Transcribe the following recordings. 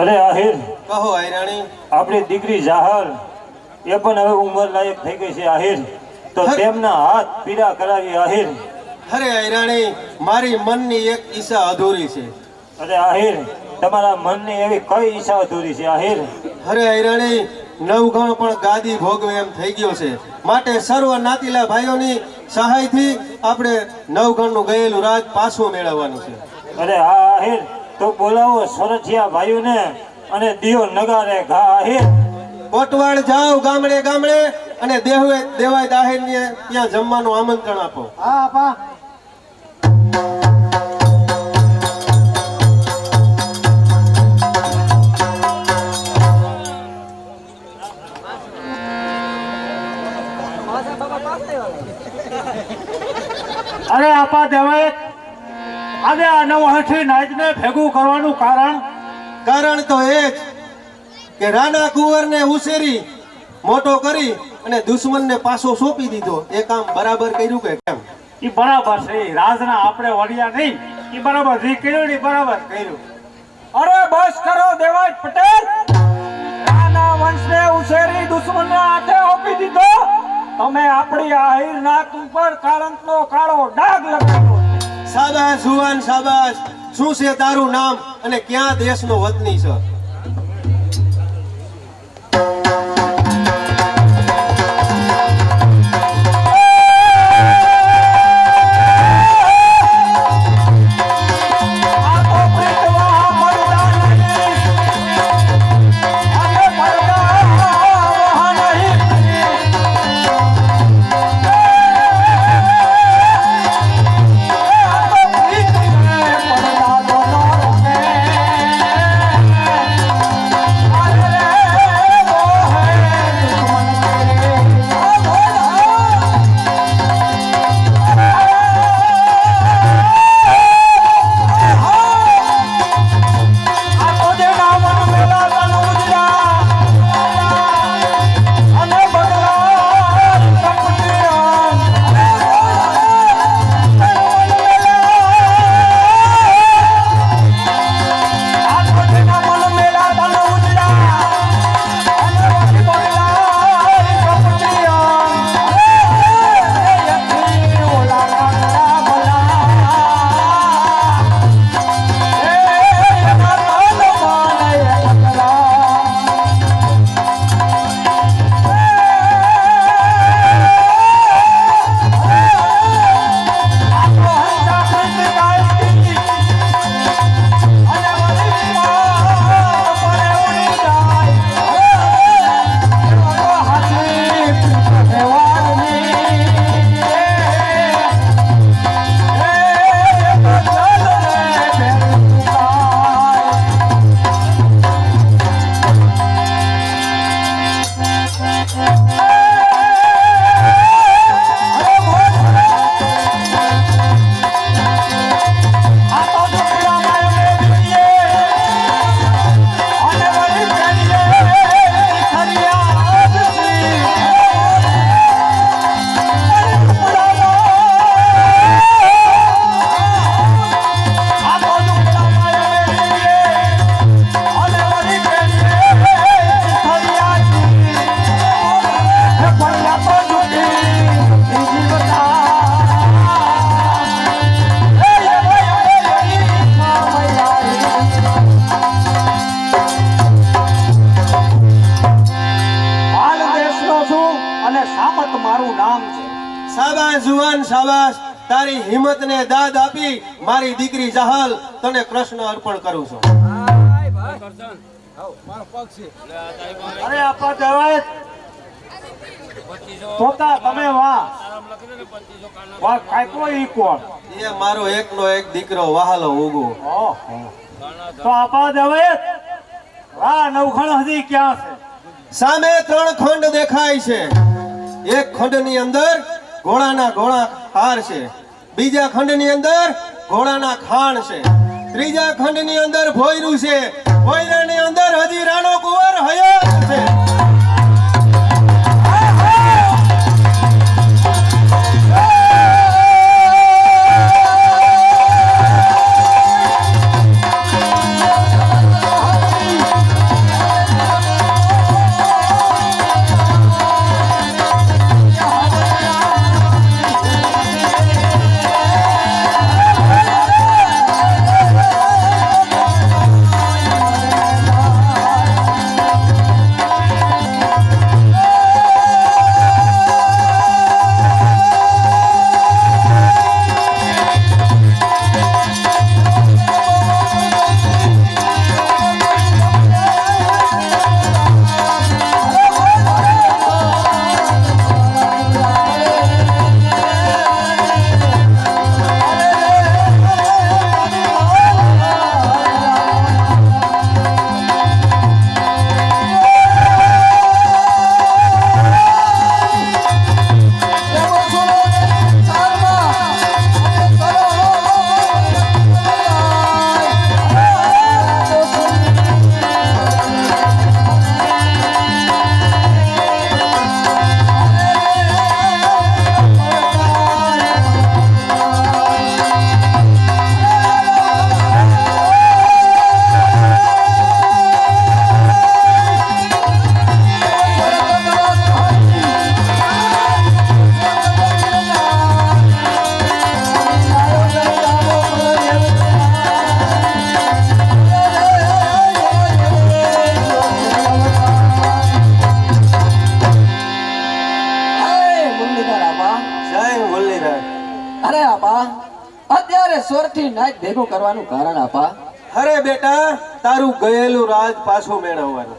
અરે આહિર, કહો આયરાણી. આપણી દીકરી જાહર એ પણ હવે ઉંમર લાયક થઈ ગઈ છે આહિર, તો તેમના હાથ પીડા કરાવી આહિર. અરે આયરાણી, મારી મનની એક ઈચ્છા અધૂરી છે. અરે આહિર, તમારા મનની એવી કઈ ઈચ્છા અધૂરી છે આહિર? અરે આયરાણી, નવગણ પણ ગાદી ભોગવે એમ થઈ ગયો છે, માટે સર્વ નાતીલા ભાઈઓની સહાયથી આપણે નવગણનું ગયેલું રાજ પાછું મેળવવાનું છે. અરે હા આહિર, તો બોલાવો સોરઠિયા ભાઈઓને અને દિયો નગારે ઘા આહિર. કોટવાડ જાઓ ગામડે ગામડે અને દેવાય દાહિર ને ત્યાં જમવાનું આમંત્રણ આપો. હા આપા. અરે આપા દેવાય આજે આ નવહઠી નાચને ભેગું કરવાનું કારણ તો એ જ કે રાણા કુંવરને ઉછેરી મોટો કરી અને દુશ્મનને પાછો સોંપી દીધો. એ કામ બરાબર કર્યું કે કેમ? ઈ બરાબર છે. રાજના આપણે વડિયા નહીં, ઈ બરાબર જે કર્યું ઈ બરાબર કર્યું. અરે બસ કરો દેવાય પટેલ. રાણા વંશને ઉછેરી દુશ્મનના હાથે આપી દીધો. તમે આપણી આહિર નાત ઉપર કાળંકનો કાળો ડાઘ લગાવ્યો. શાબાશ જુવાન શાબાશ. શું છે તારું નામ અને ક્યાં દેશનો વતની છે? શાબાશ. તારી હિંમત ને દાદ આપી મારી દીકરી જાહલ તને કૃષ્ણ અર્પણ કરું છું. અરે આપા દેવાય તોતા તમે વાહ વાહ કાયકો ઈ કોણ? એ મારો એકનો એક દીકરો વહાલો ઉગો. તો આપા દેવાય વાહ નવખણ હજી ક્યાં છે? સામે 3 ખંડ દેખાય છે. એક ખંડની અંદર ઘોડાના ઘોડા હાર છે, બીજા ખંડની અંદર ઘોડાના ખાણ છે, ત્રીજા ખંડની અંદર ભોયરું છે, ભોયરાની અંદર હજી રાણો કુંવર હયાત છે. તમારે સોરઠી નાચ ભેગું કરવાનું કારણ આપા? અરે બેટા, તારું ગયેલું રાજ પાછું મેળવવાનું.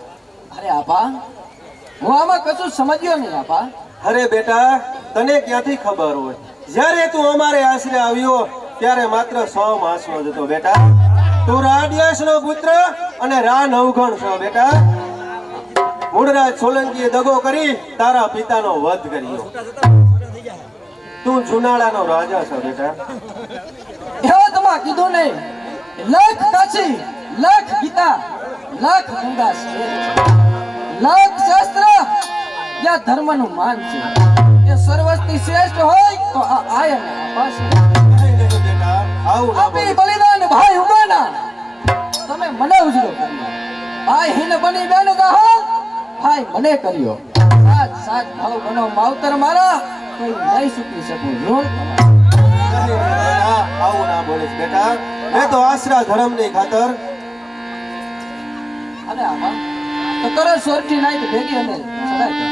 અરે આપા, હું આમાં કશું સમજ્યો નહીં આપા. અરે બેટા, તને ક્યાંથી ખબર હોય? જ્યારે તું અમારે આશરે આવ્યો ત્યારે માત્ર 100 માસનો જ હતો બેટા. તું રાડિયાસનો પુત્ર અને રા નવઘણ છો બેટા. મૂળરાજ સોલંકીએ દગો કરી તારા પિતાનો વધ કર્યો. તું જુનાળાનો રાજા છો બેટા. એવો તમા કીધું નહીં. લાખ કાશી, લાખ ગીતા, લાખ ગંગા શ્રેષ્ઠ, લાખ શાસ્ત્ર જ્યાં ધર્મનું માન છે. એ સર્વસ્થી શ્રેષ્ઠ હોય તો આ આય અને આપા છે. નહીં, નહીં બેટા, આવું ના આપી બોલ. બલિદાન ભાઈ ઉમાના તમે મને ઉજળો કર્યો. ભાઈ હિન બની બેન કહો, ભાઈ મને કર્યો. સાત સાત ભાવ બનો માવતર મારા, કોઈ નહીં ચૂકી શકું ઋણ તમારું. નહીં, નહીં બેટા, આવું ના બોલીશ બેટા. મેં તો આશરા ધર્મની ખાતર અને આમાં તો કરો સોરઠી નાઈટ ભેગી અને સદાય કરો.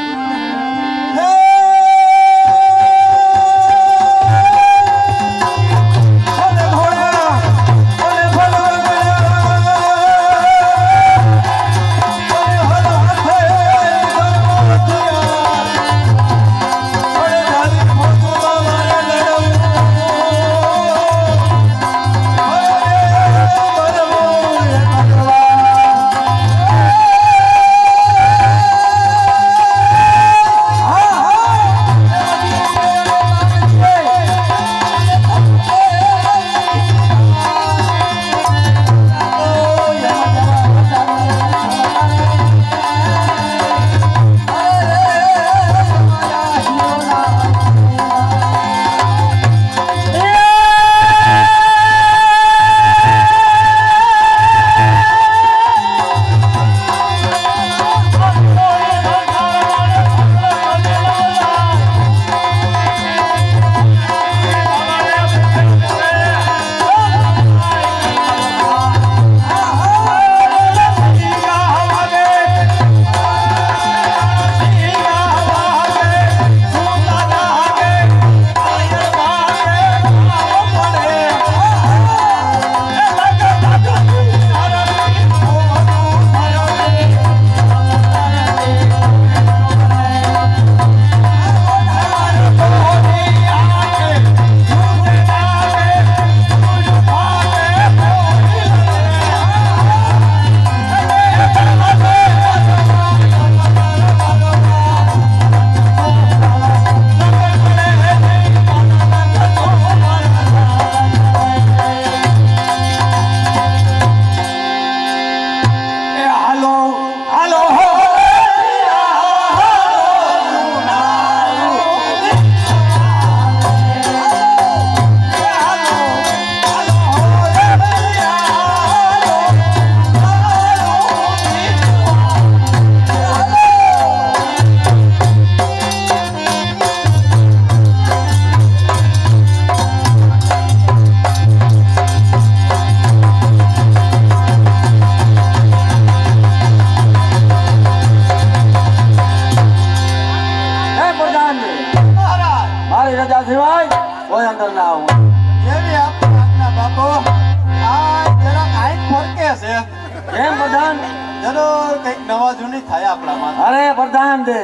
અરે પ્રધાન દે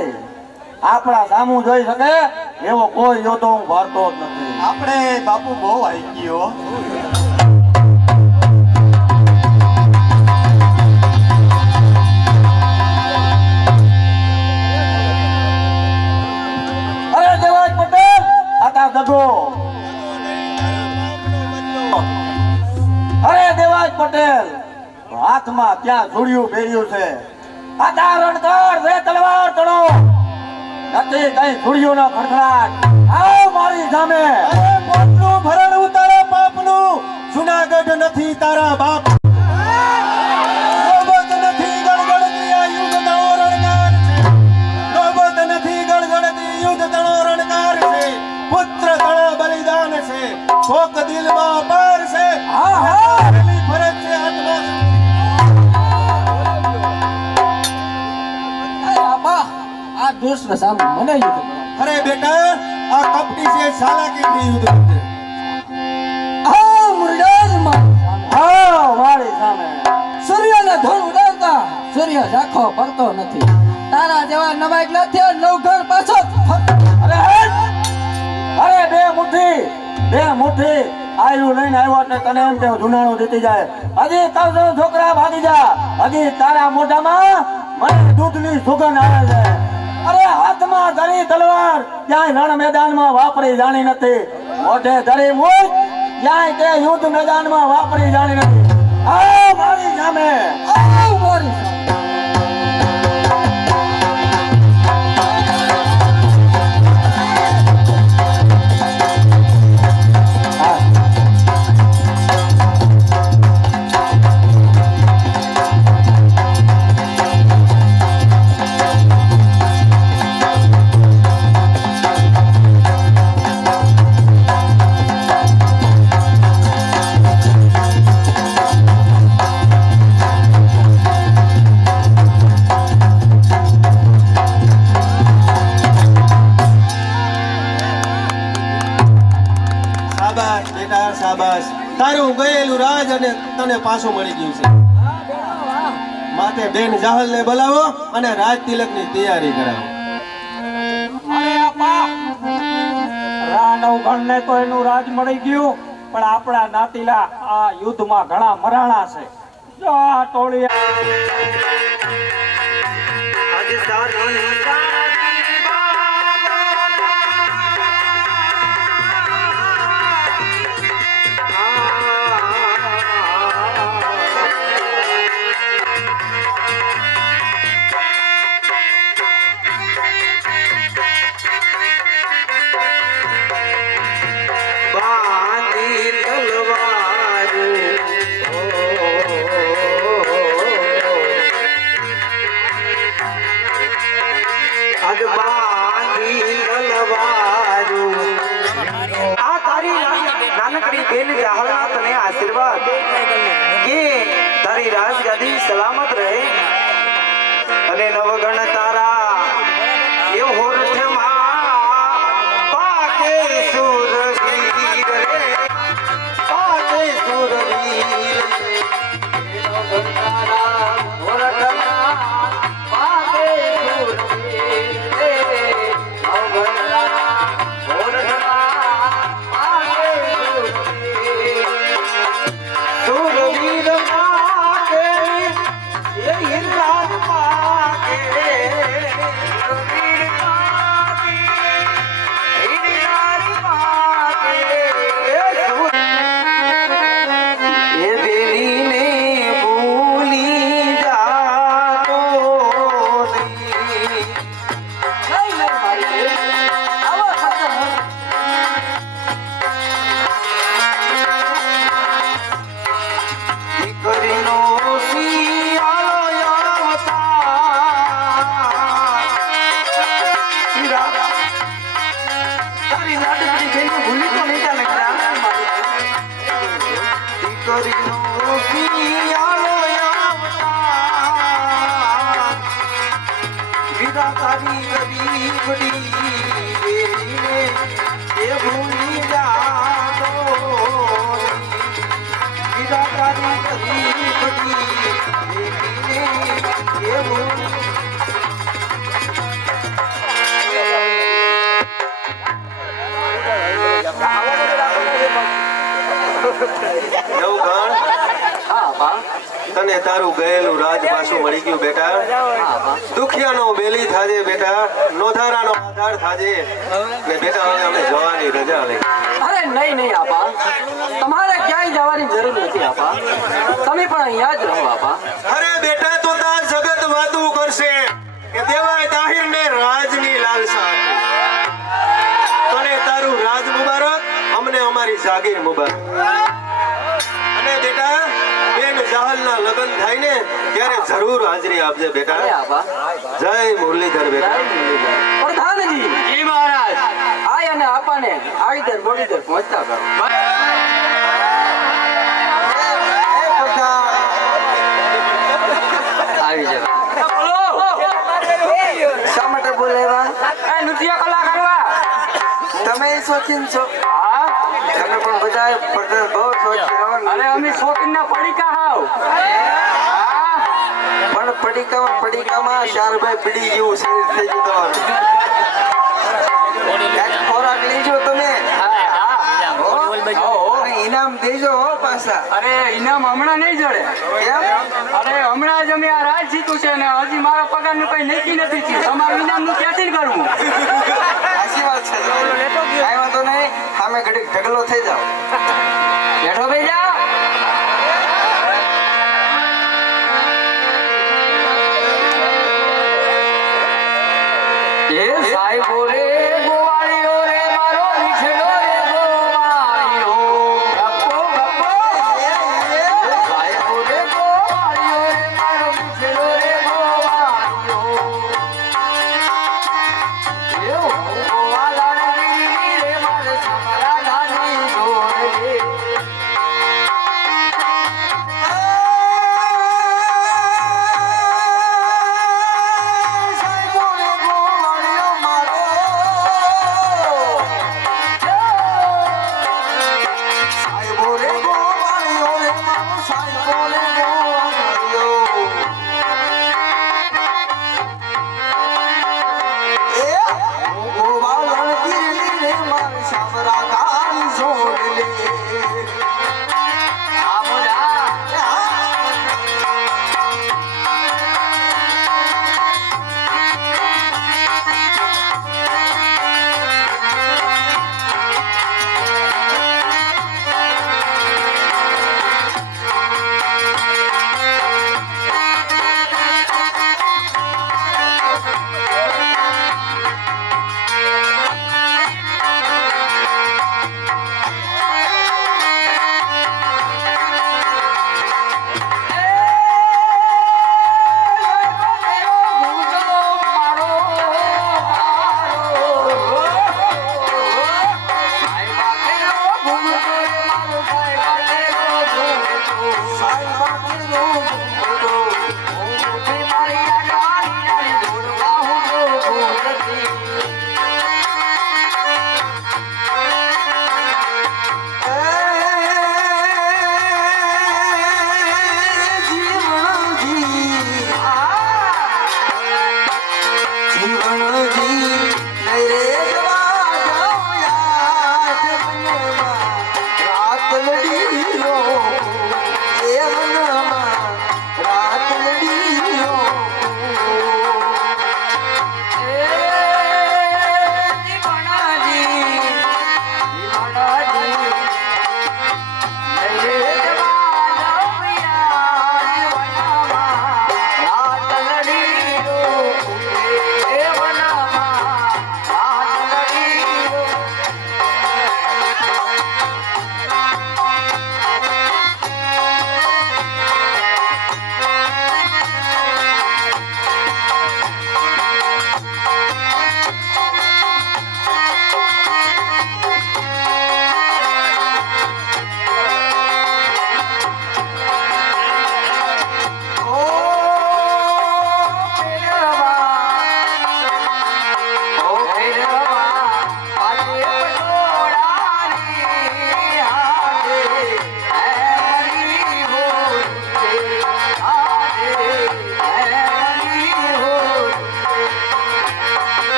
આપણા સામું જોઈ શકે એવો કોઈ યોદ્ધો હું ભારતો જ નથી. આપણે બાપુ બહુ આવી ગયો. અરે દેવાજ પટેલ આતા દગો. અરે દેવાજ પટેલ હાથમાં ક્યાં જોડિયું પહેર્યું છે. આતા રણકાર રે તલવાર ચડો. નથી કઈ જોડિયું ના ખડખડાટ. આવ મારી સામે. અરે પોતનું ભરણ ઉતારા પાપનું. જુનાગઢ નથી તારા બાપ. નોબત નથી ગણગણતી આ યુદ્ધ તણો રણકાર છે. નોબત નથી ગણગણતી યુદ્ધ તણો રણકાર છે. પુત્ર તણો બલિદાન છે. કોક દિલમાં પાર છે. હા હા કરેલી ફરજ છે આત્મા. આપા આ દુષ્ટ સામે મને યુદ્ધ કરો. અરે બેટા, આ કપટી છે ચાલાકીથી યુદ્ધ છે. આવ તમારી સામે. આવો મારી સામે. સૂર્યને ધૂળ ઉડાવતા સૂર્ય ઝાંખો પડતો નથી. તારા જેવા નવા એકલાથી નવઘર પાછો ફરતો. અરે હેટ! અરે બે મુઠ્ઠી આયુ લઈને આવ્યો એટલે તને એમ કે જુનાણું જીતી જાય. હજી કહું છું છોકરા ભાગી જા. હજી તારા મોઢામાં મને દૂધની સુગંધ આવે છે. અરે હાથમાં ધરી તલવાર ક્યાંય રણ મેદાનમાં વાપરી જાણી નથી. મોઢે ધરી મૂક ક્યાંય તે યુદ્ધ મેદાનમાં વાપરી જાણી નથી. આવો મારી સામે. આવ મારી સામે. શાબાશ બેટા શાબાશ. તારું ગયેલું રાજ અને તને પાછું મળી ગયું છે. માતે બેન જાહલ ને બોલાવો અને રાજ તિલકની તૈયારી કરાવો. અરે આપા રાનવગણને તો એનું રાજ મળી ગયું, પણ આપણા નાતીલા આ યુદ્ધમાં ઘણા મરાણા છે. જો આ ટોળી આ તારી નાનકડી બેન જાહલના તને આશીર્વાદ કે તારી રાજગાદી સલામત રહે અને નવગણ તારા એ હોરઠમાં પાકે સુરવીર રે પાકે સુરવીર નવગણ તારા હોરઠમાં પાકે સુરવીર રે નવગણ તારા સુરવીર પાકે એ હિંદુસ્તાન પાકે સુરવીર પાકે હિંદુસ્તાન પાકે એ બેલીને ભૂલી જાતો નહીં. નહીં મારી બેન. આવો શબ્દ નહીં. દીકરીનો શિયાળો આવતા. શિરા, તારી નાનકડી બેનને ભૂલી તો નહીં જાને ખરા. દીકરીનો શિયાળો આવતા. વિરા તારી ગરીબડી બેને એ ભૂલી જાતો નહીં. વિરા તારી ગરીબડી બેને એ ભૂલી નવઘણ, હા બા તને તારું ગયેલું રાજ પાછું મળી ગયું બેટા. હા બા દુખિયાનો બેલી થાજે બેટા, નોધારાનો આધાર થાજે ને બેટા હવે અમે જવાની રજા લઈ. અરે નહીં નહીં આપા, તમારે ક્યાંય જવાની જરૂર નથી આપા. તમે પણ અહીંયા જ રહો આપા. અરે બેટા તો તાર જગત વાતું કરશે કે દેવાય તાહિર ને રાજની લાલસા. તને તારું રાજ મુબારક, અમને અમારી જાગીર મુબારક. અને બેટા બેન જાહલના લગ્ન થાય ને ત્યારે જરૂર હાજરી આપજે બેટા. અરે આપા. જય મુરલીધર બેટા. પ્રધાનજી જી મહારાજ આય અને આપાને આવીદર બોડીદર પહોંચતા કરો. આવી જાવ. શા માટે બોલાવ્યા? એ નૃત્ય કલા કરવા તમે શોખીન છો? હા તમે પણ બધા પટેલ બહુ શોખ છે અરે અમે શોખીનના પડીકા હાવ પણ પડીકામાં શારભાઈ પડી જેવું શરીર થઈ ગયું તમારું કાંઈક ખોરાક લેજો તમે અને ઇનામ દેજો હો પાછા અરે ઇનામ હમણાં નહીં જડે કેમ અરે હમણાં જ અમે આ રાજ જીતું છે ને હજી મારા પગારનું કઈ નક્કી નથી થયું તમારું ઇનામનું ક્યાંથી કરવું સાચી વાત છે કાંઈ વાંધો નહીં સામે ઘડીક ઢગલો થઈ જાઓ બેઠો ભાઈ જા એ સાહેબો રે ગોવાળીઓ રે મારો વિછડો રે ગોવાળીઓ ગપ્પો ગપ્પો સાહેબો રે ગોવાળીઓ રે મારો વિછડો રે ગોવાળીઓ એ ગોવાળાની રે મારે સમરા નાની જોડે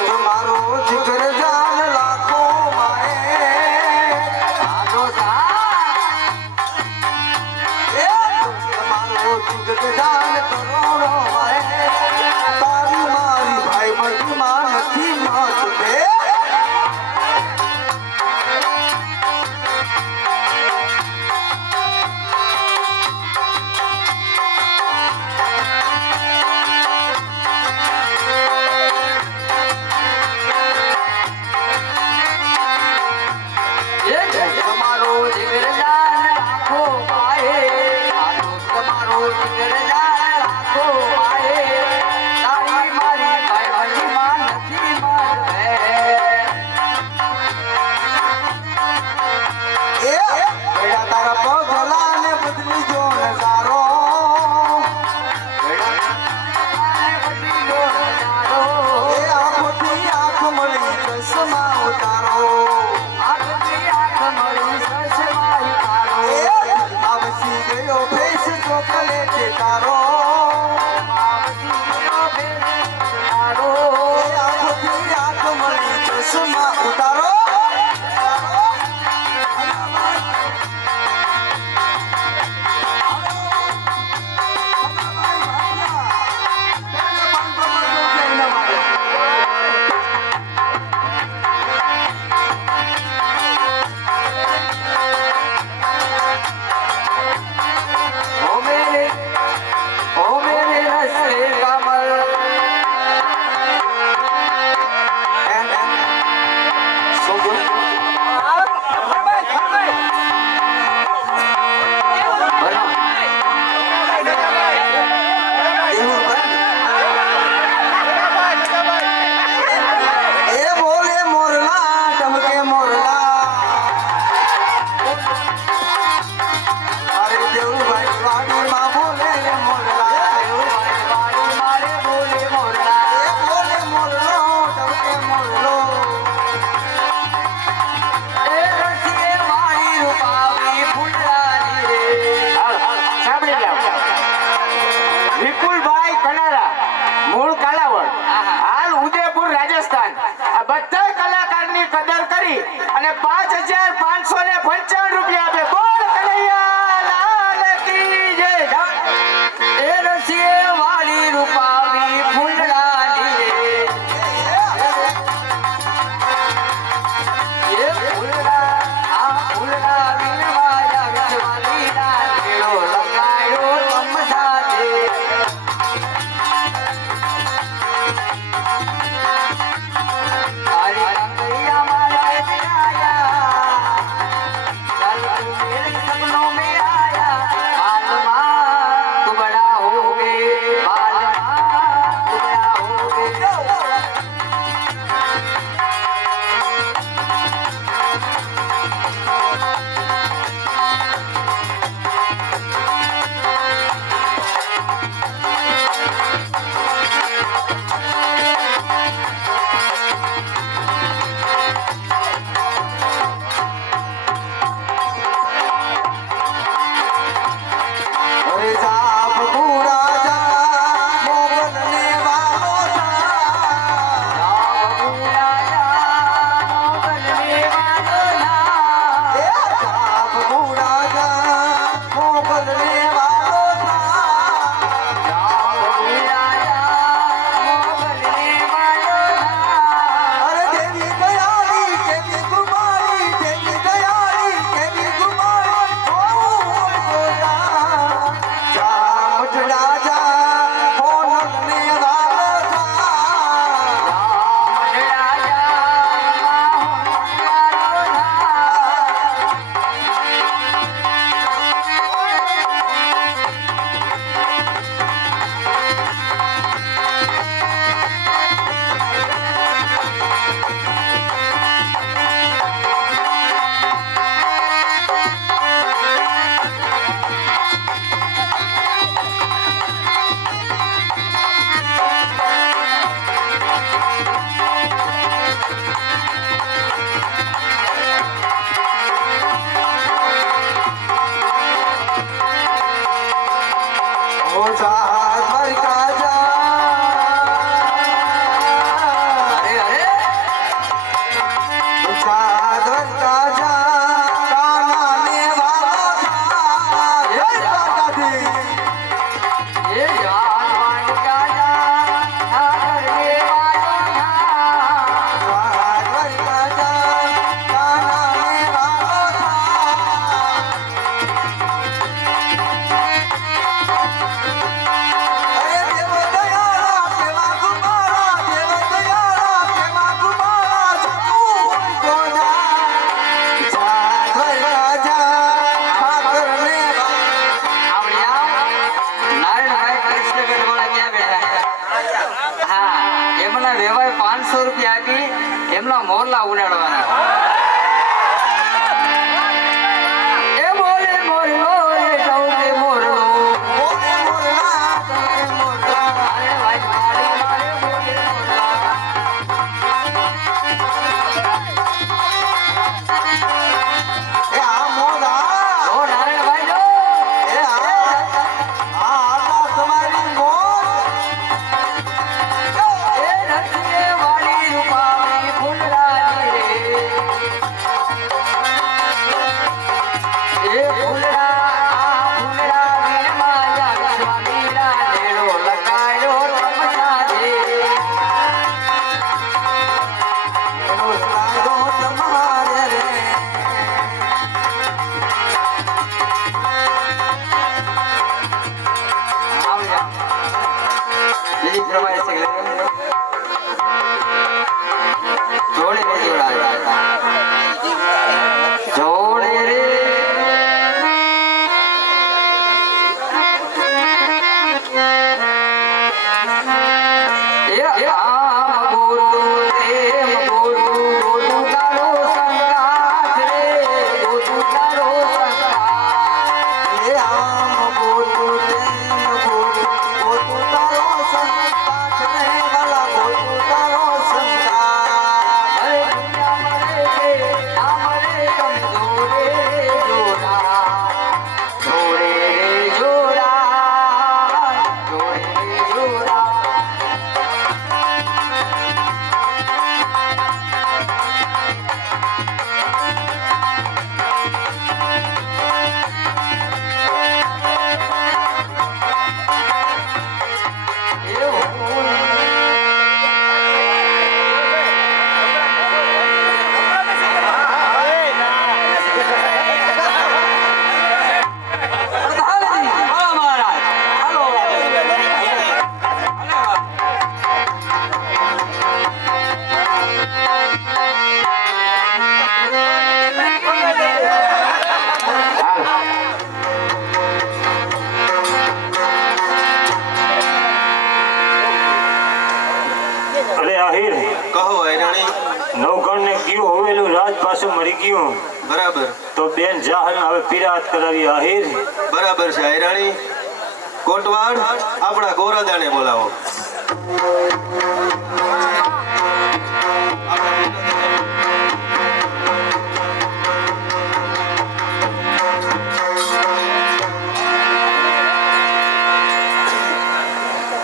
તમારો જીગર જાન રાખો પીળો ફેસ ચોકલેટ તારો આંખોથી આંખ મળી ચશ્મા ઉતારો અને 5595 રૂપિયા આપે. બોલ કનૈયા લાલ કી જય. એ રસીએ વાળી રૂપાવી ફૂલડાની રે. એ ફૂલડા આ ફૂલડા વિનવાયા વિનવાલી ના મેળો લગાયો તમ સાથે. વેવાય 500 રૂપિયા આપી એમના મોરલા ઉડાડવાના. એ બોલે મોરલો એ ટોકે મોરલો બોલે મોરલા ટોકે મોરલા. અરે ભાઈ મારી મારે બોલે મોરલા. એ આ મોરલા ઓ નારાયણ ભાઈ જો એ આ પ્રમાણે છે જોડે રે જોડે રે અરે આહિર, કહો હૈરાણી. નવગણને કયું હોવેલું રાજ પાછું મળી ગયું. બરાબર તો બેન જાહલ હવે પીરાત કરાવી. આહિર, બરાબર છે હૈરાણી. કોટવાડ આપણા ગોરાદાને બોલાવો.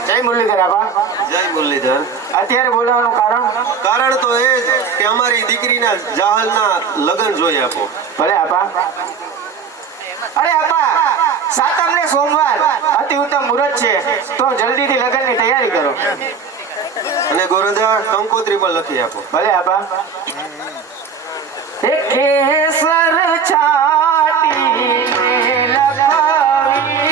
જય મુરલીધર આપા. જય મુરલીધર. અત્યારે બોલાવવાનું કારણ કારણ તો એ જ કે અમારી દીકરીના જાહલના લગ્ન જોઈ આપો. ભલે આપા. અરે આપા, સાતમ ને સોમવાર અતિ ઉત્તમ મુહૂર્ત છે, તો જલ્દીથી લગ્નની તૈયારી કરો. અને ગોરધા કંકોત્રી પર લખી આપો. ભલે આપા. એ કેસર છાટી લગાવી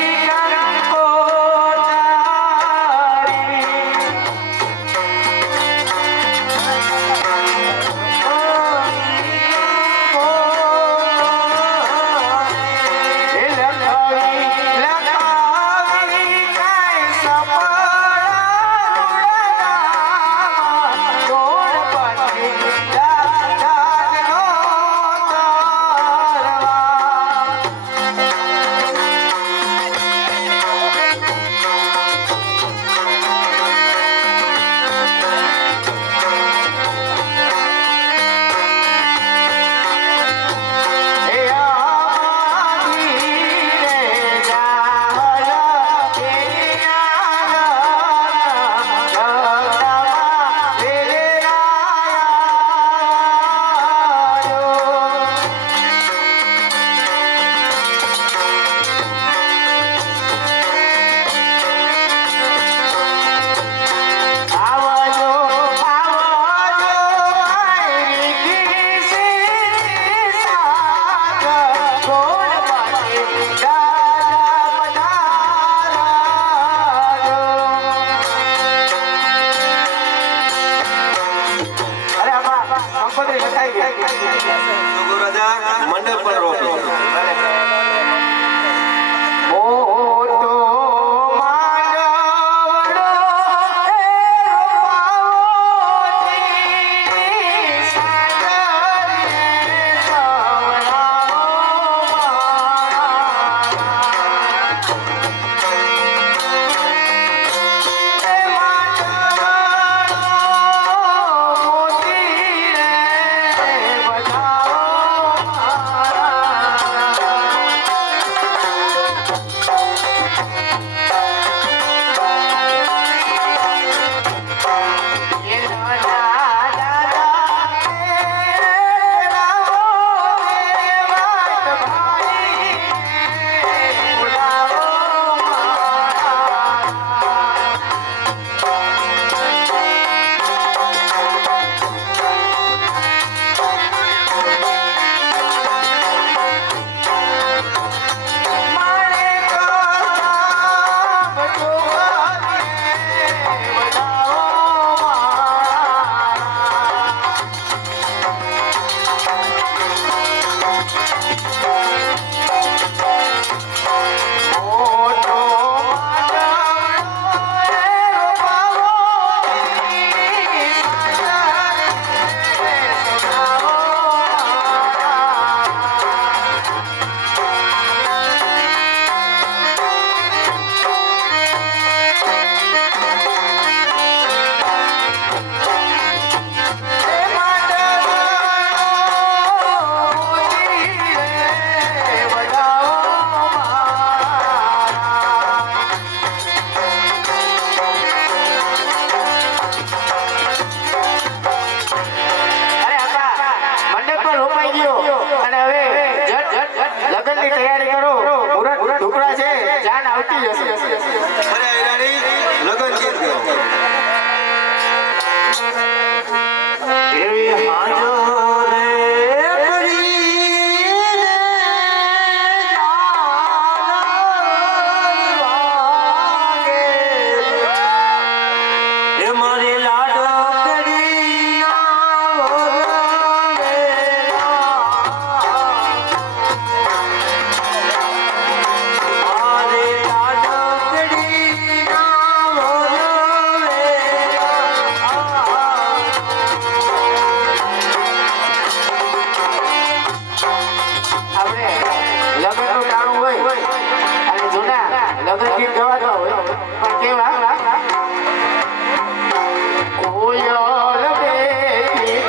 મંડપ પર રોકી. બજાવો જાન આવતી હશે અરે રાણી લગન ગીત ગાઓ. એવી હાજો રે પડીને જાન વાગે. એ મારી લાડકડીના ઓરવેલા. મારી લાડકડીના આપણે લગ્નનું ટાણું હોય અને જૂના લગ્ન ગીત ગવાતા હોય પણ કેવા કોયલ બેઠી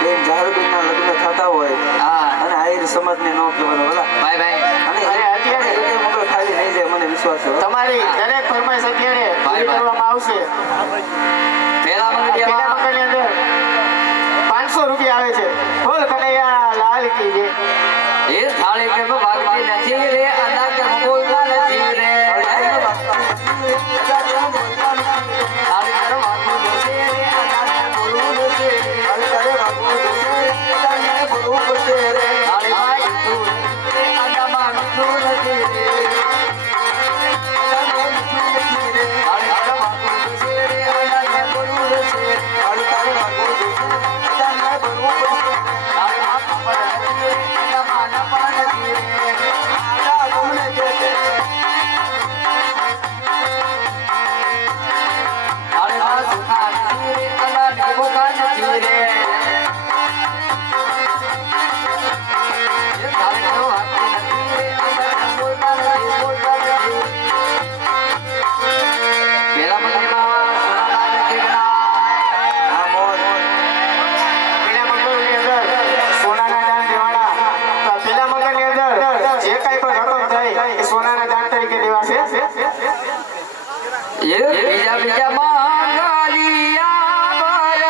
બેન જાહરબેનના લગ્ન થતા હોય અને આહિર સમાજને ન કહેવાનો ભલા અને અત્યારે મગર ખાલી નહીં જાય મને વિશ્વાસ છે તમારી દરેક ફરમાઈશ અત્યારે પૂરી કરવામાં આવશે પેલા મગરની અંદર 500 રૂપિયા આવે છે બોલ કનૈયા લાલ કી જય એ થાળી કે ભાગતી નથી રે અના કે બોલતા નથી રે સોનાના દાન તરીકે દેવાશે બીજા બીજા માંગલિયા ભરતા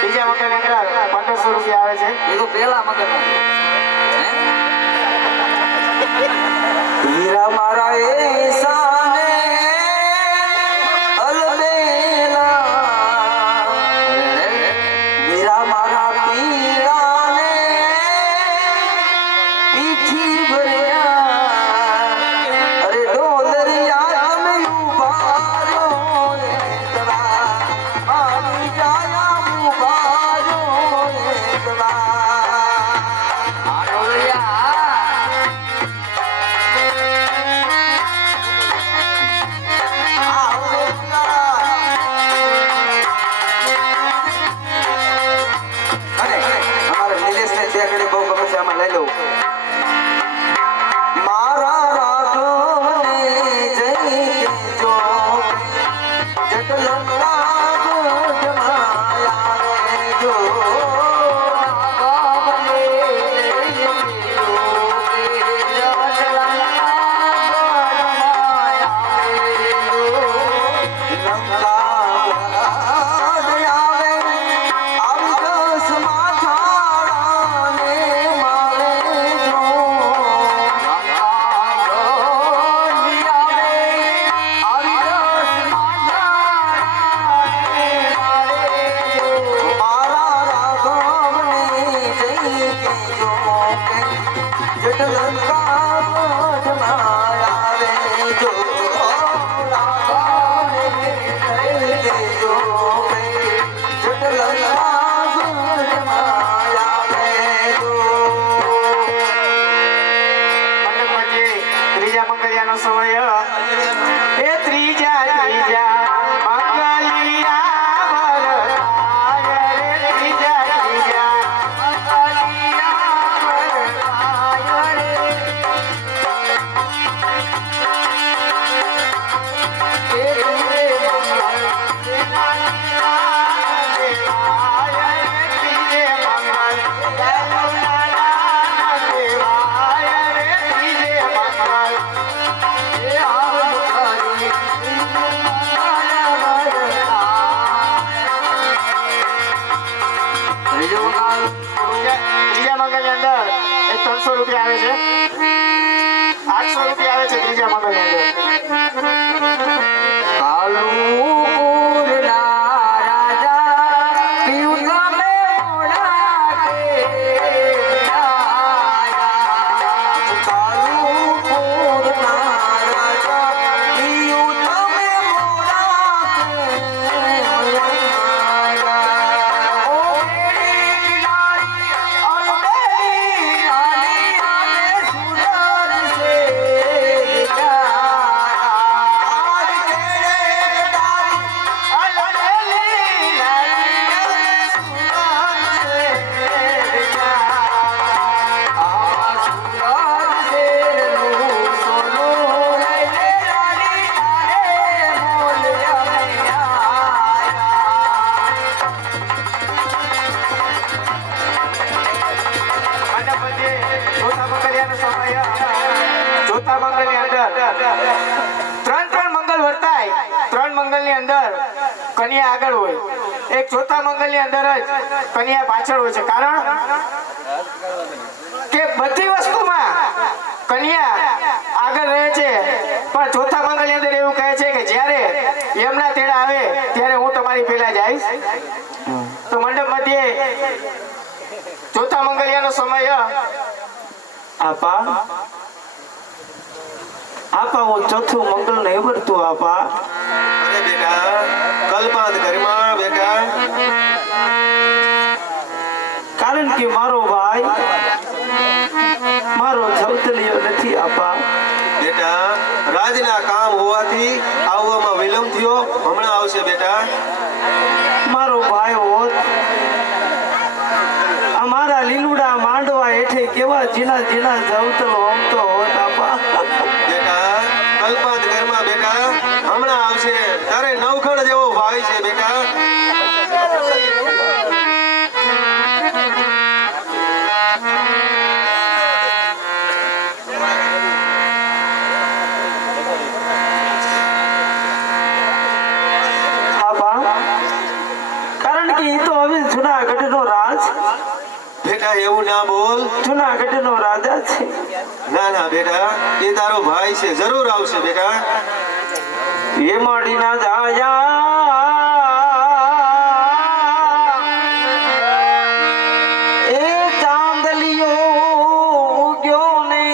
બીજા મગરની અંદર 1500 રૂપિયા આવે છે એ તો પેલા મગર હીરા મારા એસાને અલબેલા હીરા મારા પીળાને પીઠી ભર્યા અરે ડોલરિયા તમે ઉભા રહો એકલા મારી જાયા ઉભા રહો એકલા અને અમારા નિલેશને તે ઘડી બહુ ગમે છે આમાં લઈ લઉં મારા રાધોને જય કેજો જટલંકા જમાયા રે જો મંડપમાંથી ત્રીજા મંગલિયાનો સમય એ ત્રીજા મંગલિયા ભરતા રે ત્રીજા ત્રીજો ત્રીજા મંગલની અંદર એક 300 રૂપિયા આવે છે, 800 રૂપિયા આવે છે ત્રીજા મંગલની અંદર. કાલુપુરના રાજા પીયું તમે મોડા કે આયા. કાલુપુરના રાજા પીયું તમે મોડા કે આયા. ઓ મેરી કિનારી અલબેલી આલી આલે સુરત સે ચોથા મંગલની અંદર ત્રણ મંગલ વર્તાય. 3 મંગલની અંદર કન્યા આગળ હોય, એક ચોથા મંગલની અંદર જ કન્યા પાછળ હોય છે. કારણ કે બધી વસ્તુમાં કન્યા આગળ રહે છે, પણ ચોથા મંગલની અંદર એવું કહે છે કે જ્યારે યમના તેડા આવે ત્યારે હું તમારી પહેલા જઈશ. તો મંડપ મધ્યે ચોથા મંગલિયાનો સમય. આપા હું ચોથું મંગલ નહીં ભરતું આપા. અરે બેટા કલ્પાંત ઘરમાં બેટા, કારણ કે મારો ભાઈ મારો જવતલિયો નથી આપા. બેટા રાજના કામ હોવાથી આવવામાં વિલંબ થયો, હમણાં આવશે બેટા. મારો ભાઈ હોત અમારા લીલુડા માંડવા હેઠે કેવા ઝીણા ઝીણા જવતલ હોમતો હોત આપા. બેટા કલ્પાંત ઘરમાં બેટા હમણાં આવશે. તારે નવખણ જેવો ભાઈ છે બેટા. કારણ કે એ તો હવે જુનાગઢ નો રાજ. બેટા એવું ના બોલ. જુનાગઢ નો રાજા છે. ના ના બેટા એ તારો ભાઈ છે, જરૂર આવશે બેટા. એ માડી ના જાયા એ ચાંદલિયો ઉગ્યો ને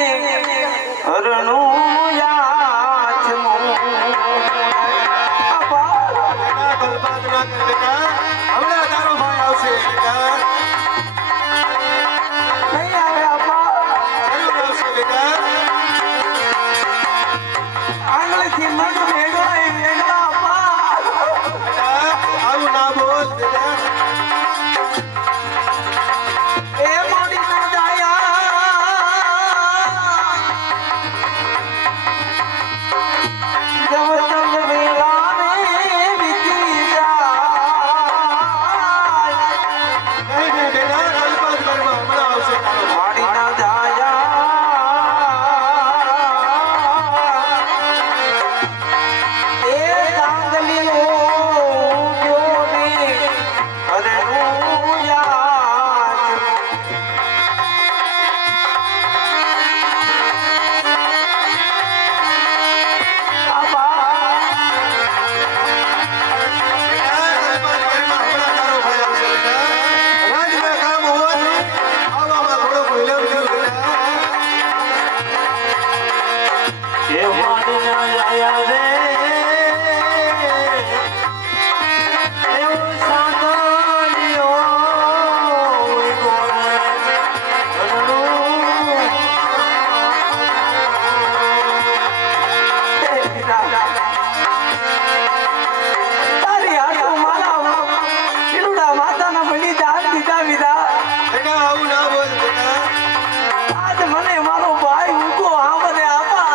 હરણું યાચમું. બેટા કલ્પાંત ના કર બેટા, હમણાં તારો ભાઈ આવશે બેટા. નહીં આવે આપા. જરૂર આવશે બેટા. આંગળીથી મગ વેગળા એ વેગળા આપા. બેટા આવું ના બોલ બેટા. એ મોડી ના જાયા જવતલ વેલાને વીતી જાય. નહીં નહીં બેટા કલ્પાંત ઘરમાં હમણાં આવશે તારો ભાઈ. માડી ના જાયા એ ચાંદલિયો ઉગ્યો ને હરણું યાચમું. તારી આંખો મારા પીલુડા માતાના બલિદાન દીધા વિધા. આજ મને મારો ભાઈ ઊંઘો આંબને આપા.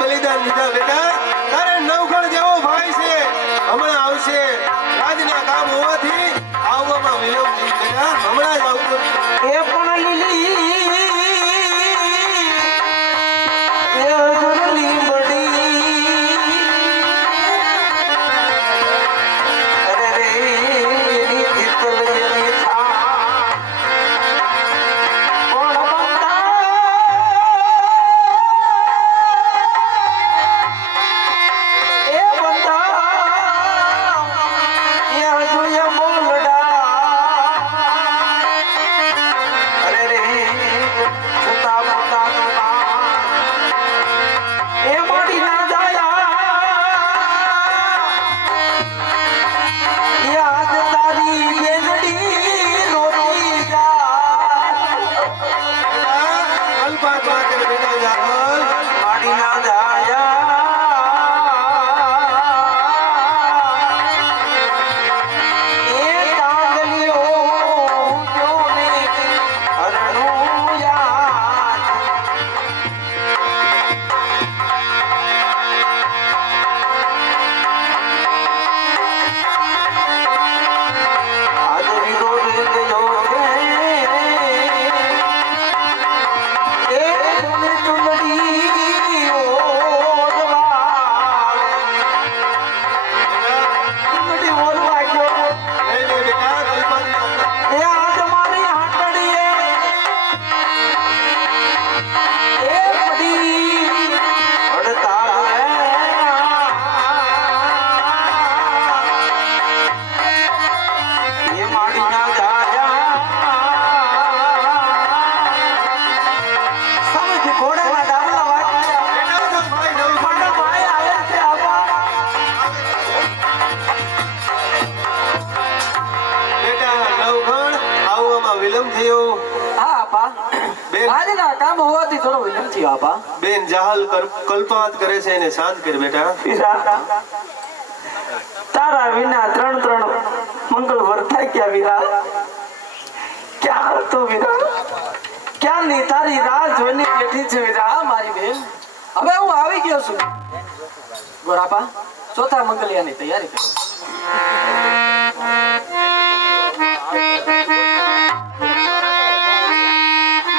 બલિદાન દીધા બેટા. તારે નવગણ જેવો ભાઈ છે, હમણાં આવશે. રાજના કામ હોવાથી આવવામાં વિલંબ થયો બેટા, હમણાં જ આવતો. એ પણ લીલી એ દુરલી બડી. અરે આપા બેન. આજના કામ હોવાથી થોડો વિલંબ થયો આપા. બેન જાહલ કલ્પાંત કરે છે એને શાંત કર બેટા. વીરા તારા વિના ત્રણ મંગળ વર્તાય ક્યાં વીરા? ક્યાં હતો વીરા? ક્યાં ની તારી રાહ જોઈને બેઠી છે વીરા? હા મારી બેન, હવે હું આવી ગયો છું. ગોરાપા ચોથા મંગલિયાની તૈયારી કરો.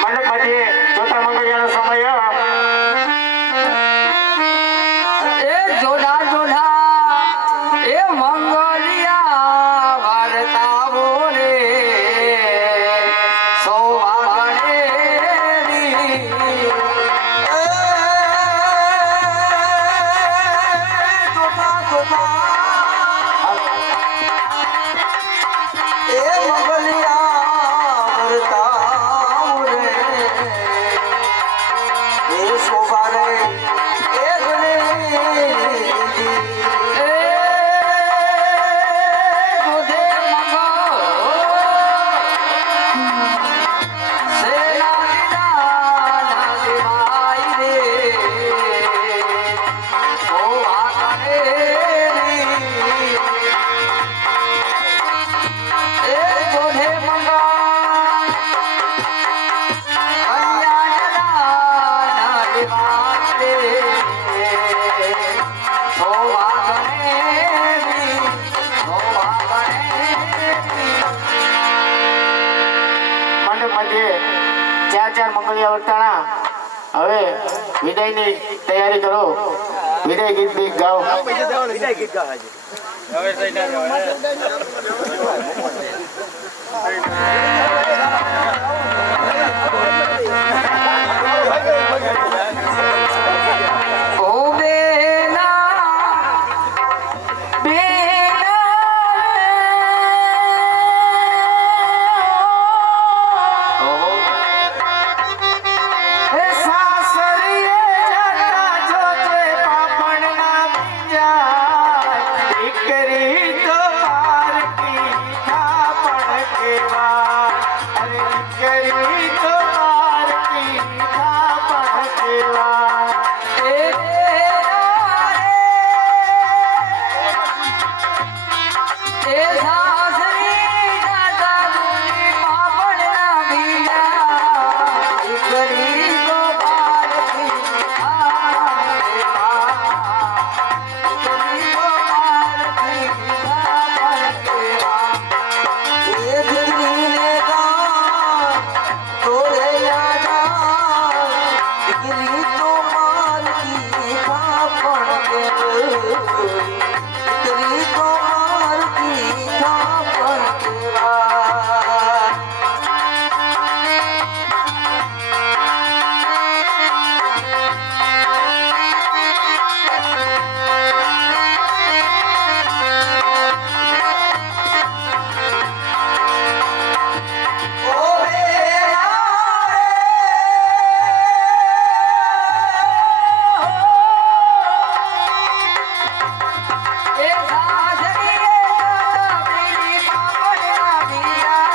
મંડપમાંથી ચોથા મંગળિયાનો સમય એ જોડા જોડા એ મંગલિયા વાર્તાવો રે સૌવાગણેરી જોડા જોડા એ મંગલિયા વાર્તાવો રે એ શોભા રે એ ગણેરી મંડપમાંથી ચાર મંગળિયા વર્તાણા. હવે વિદાયની તૈયારી કરો. વિદાય ગીત ગાઓ. ઓ બેના બેના હે સાસરીએ જતા જોતે પાપણના બીજા દીકરી તો પારકી થાપણ કેવા અરે દીકરી તો પારકી થાપણ કેવા એ સાસરી દાદા દુની પાપણના બીજા દીકરી તો પારકી થાપણ કેવા એ દીકરીને કા તોરે યાદા દીકરી તો પારકી થાપણ કેવા દીકરી તો પારકી થાપણ કેવા ઓ એ સાસરી રે દાદા બીડી પાપણના બીજા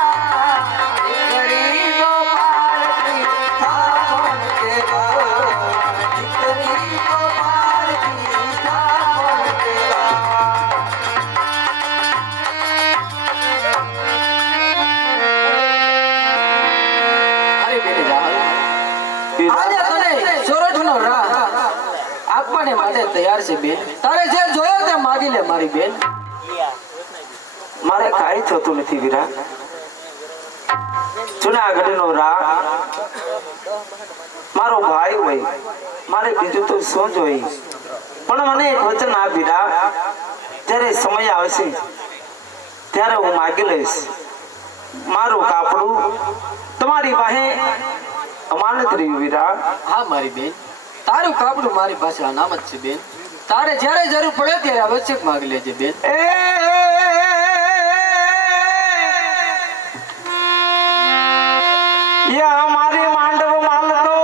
દીકરી તો પારકી થાપણ કેવા દીકરી તો પારકી થાપણ કેવા અરે બેટી જાહલ, આજે તને સોરઠનો રાહ આપવાને માટે તૈયાર છે બેન. તારે જે જોયો તે માગી લે મારી બેન. મારે કાંઈ થતું નથી વીરા. જુનાગઢનો રા મારો ભાઈ હોય, મારે બીજું તો શું જોઈ. પણ મને એક વચન આપ વીરા, જ્યારે સમય આવશે ત્યારે હું માગી લઈશ. મારું કાપડું તમારી પાસે અમાનત રહ્યું વીરા. હા મારી બેન, તારું કાપડું મારી પાસે અનામત છે બેન. તારે જ્યારે જરૂર પડે ત્યારે આવશ્યક માગી લેજે બેન. મારી માંડવ માલતો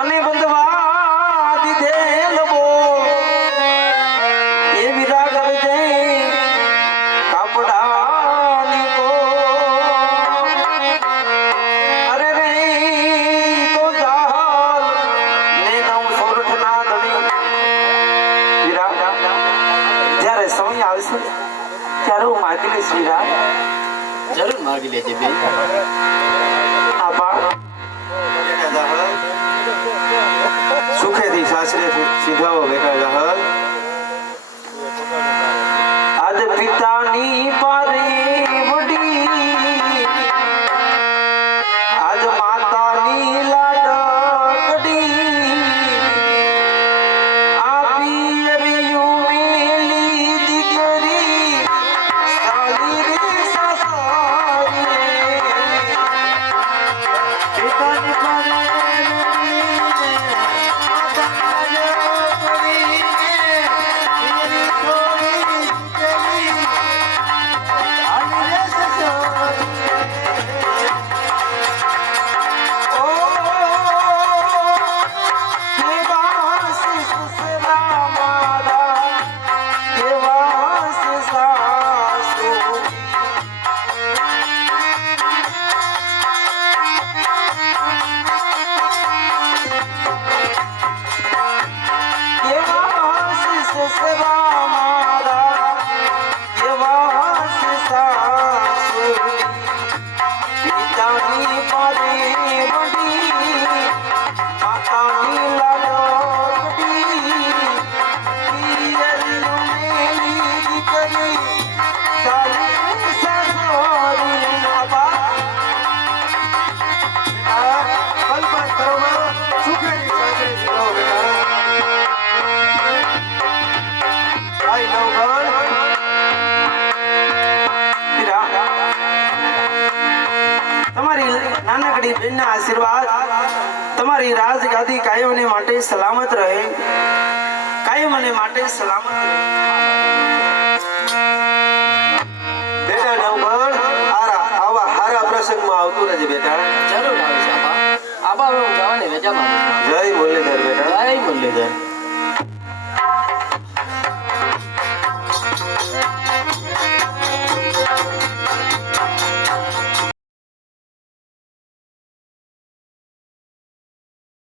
અને બંધવા દીધેલ બોલ એ વિરા કરજે કાપડાની કો ત્યારે હું માગી લઈશ વીરા. જરૂર માગી લેજે બેન. આભા સુખેથી સાસરે સીધાવો બેટા જહલ. આજ પિતાની પારે વડી, આજ માતાની લાડકડી, આ પિયરિયું મેલી દીકરી સાલી રે સસારી રે. પિતાની પારે નાનકડી બેનના આશીર્વાદ તમારી રાજગાદી કાયમને માટે સલામત રહે, કાયમને માટે સલામત રહે. બેટા નવઘણ આવા હારા પ્રસંગમાં આવતું રહેજે બેટા. જરૂર આવીશ આબા. આબા હવે હું જવાની રજા માંગુ છું. જય મુરલીધર બેટા. જય મુરલીધર.